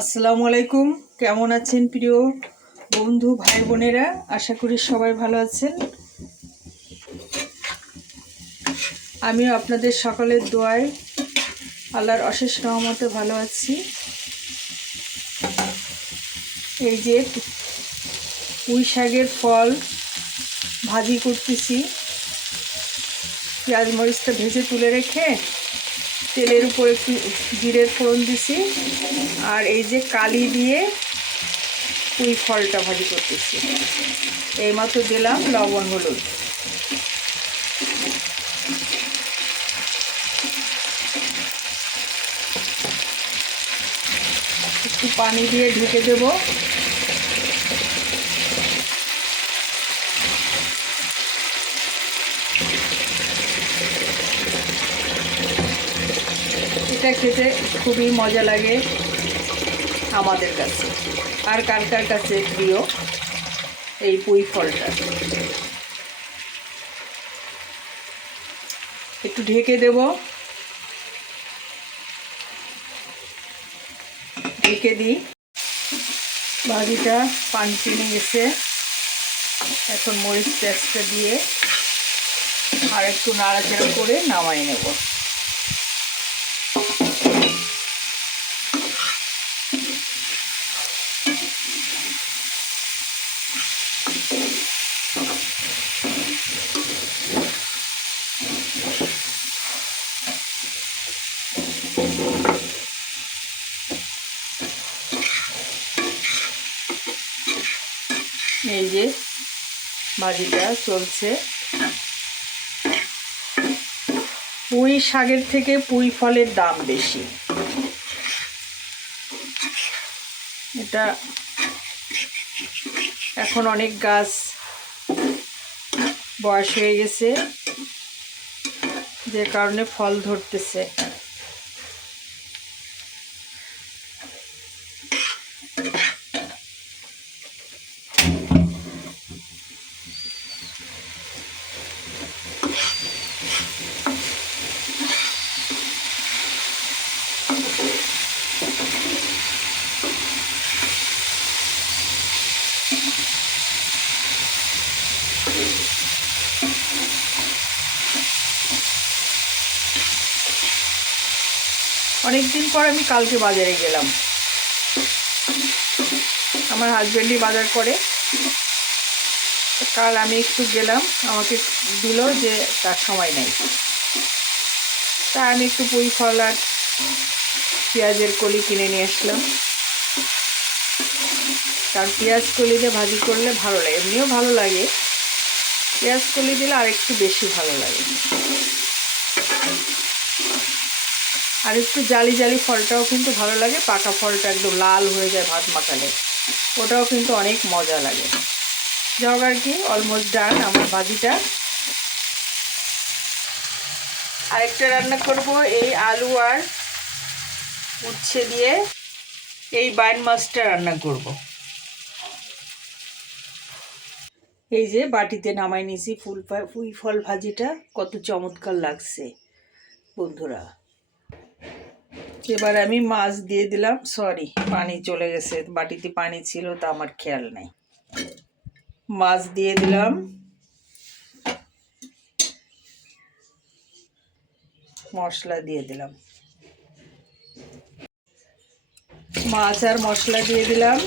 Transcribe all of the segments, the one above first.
আসসালামু আলাইকুম। কেমন আছেন প্রিয় বন্ধু ভাই বোনেরা? আশা করি সবাই ভালো আছেন। আমিও আপনাদের সকলের দোয়ায় আল্লাহর অশেষ রহমতে ভালো আছি। এই যে পুঁই শাকের ফল ভাজি করতেছি। পেঁয়াজ মরিচটা ভেজে তুলে রেখে তেলের উপর একটু জিরের ফোড়ন দিছি, আর এই যে কালি দিয়ে পুঁই ফলটা ভাজি করতেছি। এইমাত্র দিলাম লবণ হলুদ। একটু পানি দিয়ে ঢেকে দেব। এটা খেতে খুবই মজা লাগে আমাদের কাছে। আর কার কার কাছে প্রিয় এই পুঁই ফলটা। একটু ঢেকে দেব। ঢেকে দিই। ভাজিটা পান টেনে গেছে। এখন মরিচ পেঁয়াজটা দিয়ে আর একটু নাড়াচাড়া করে নামাই নেব। এই যে ভাজিটা চলছে। পুঁই শাকের থেকে পুঁই ফলের দাম বেশি। এটা এখন অনেক গাছ বয়স হয়ে গেছে, যে কারণে ফল ধরতেছে। অনেকদিন পর আমি কালকে বাজারে গেলাম। আমার হাজব্যান্ডই বাজার করে। কাল আমি একটু গেলাম, আমাকে দিল যে তার সময় নেই। তা আমি একটু পুঁই ফল আর পেঁয়াজের কলি কিনে নিয়ে আসলাম। কারণ পেঁয়াজ কলি দিয়ে ভাজি করলে ভালো লাগে, এমনিও ভালো লাগে, পেঁয়াজ কলি দিলে আর একটু বেশি ভালো লাগে। আর একটু জালি জালি ফলটাও কিন্তু ভালো লাগে। পাকা ফলটা একদম লাল হয়ে যায় ভাত মাখালে, ওটাও কিন্তু অনেক মজা লাগে। যাও আর কি, অলমোস্ট ডান আমার ভাজিটা। আরেকটা রান্না করব এই আলু আর উচ্ছে দিয়ে এই বাইন মাছটা রান্না করব। এই যে বাটিতে নামাই নিয়েছি পুঁই ফল ভাজিটা। কত চমৎকার লাগছে বন্ধুরা। এবার আমি মাছ দিয়ে দিলাম। সরি, পানি চলে গেছে, বাটিতে পানি ছিল তা আমার খেয়াল নাই। মাছ দিয়ে দিলাম। মশলা দিয়ে দিলাম। মাছ আর মশলা দিয়ে দিলাম।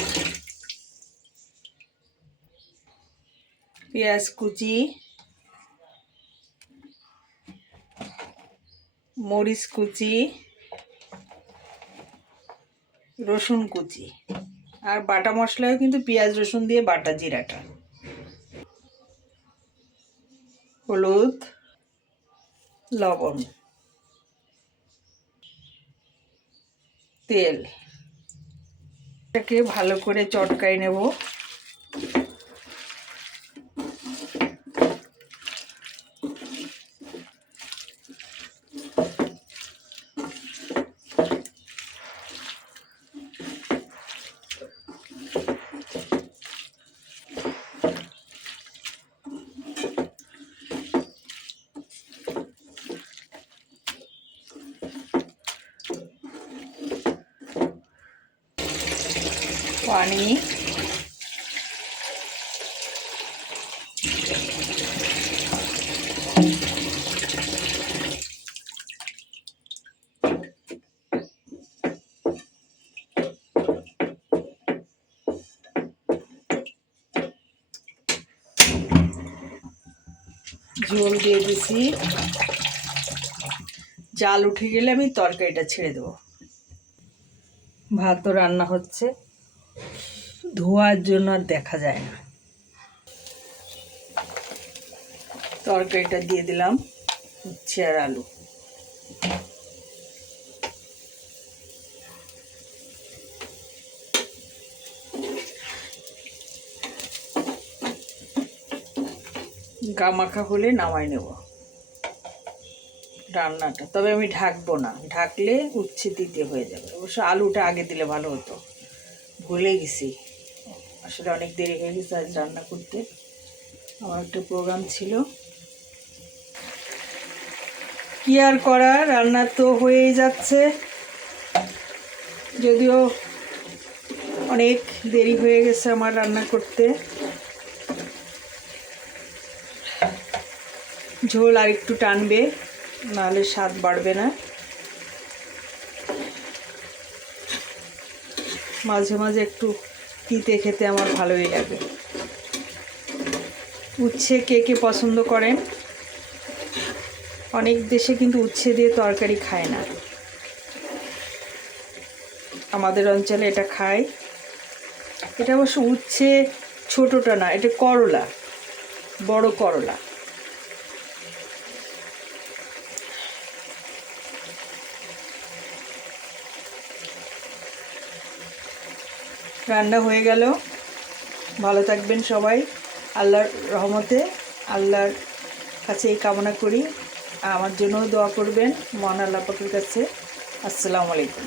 পেঁয়াজ কুচি, মরিচ কুচি, রসুন কুচি, আর বাটা মশলাও কিন্তু পেঁয়াজ রসুন দিয়ে বাটা, জিরাটা, হলুদ, লবণ, তেল। এটাকে ভালো করে চটকাই নেব। পানি, ঝোল দিয়ে দিছি। জাল উঠে গেলে আমি তরকারিটা ছেড়ে দেবো। ভাতও রান্না হচ্ছে, ধোয়ার জন্য আর দেখা যায় না। তরকারিটা দিয়ে দিলাম উচ্ছে আর আলু। গামাখা হলে নামাই নেব রান্নাটা। তবে আমি ঢাকবো না, ঢাকলে উচ্ছে দিতে হয়ে যাবে। অবশ্য আলুটা আগে দিলে ভালো হতো, ভুলে গেছি। আসলে অনেক দেরি হয়ে গেছে আজ রান্না করতে, আমার একটা প্রোগ্রাম ছিল। কি আর করা, রান্না তো হয়েই যাচ্ছে, যদিও অনেক দেরি হয়ে গেছে আমার রান্না করতে। ঝোল আর একটু টানবে, নাহলে স্বাদ বাড়বে না। মাঝে মাঝে একটু তিতে খেতে আমার ভালোই লাগে। উচ্ছে কে কে পছন্দ করেন? অনেক দেশে কিন্তু উচ্ছে দিয়ে তরকারি খায় না, আমাদের অঞ্চলে এটা খায়। এটা অবশ্য উচ্ছে ছোটটা না, এটা করলা, বড় করলা। রান্না হয়ে গেল। ভালো থাকবেন সবাই, আল্লাহর রহমতে। আল্লাহর কাছে এই কামনা করি, আমার জন্যও দোয়া করবেন মহান আল্লাহ পাকের কাছে। আসসালামু আলাইকুম।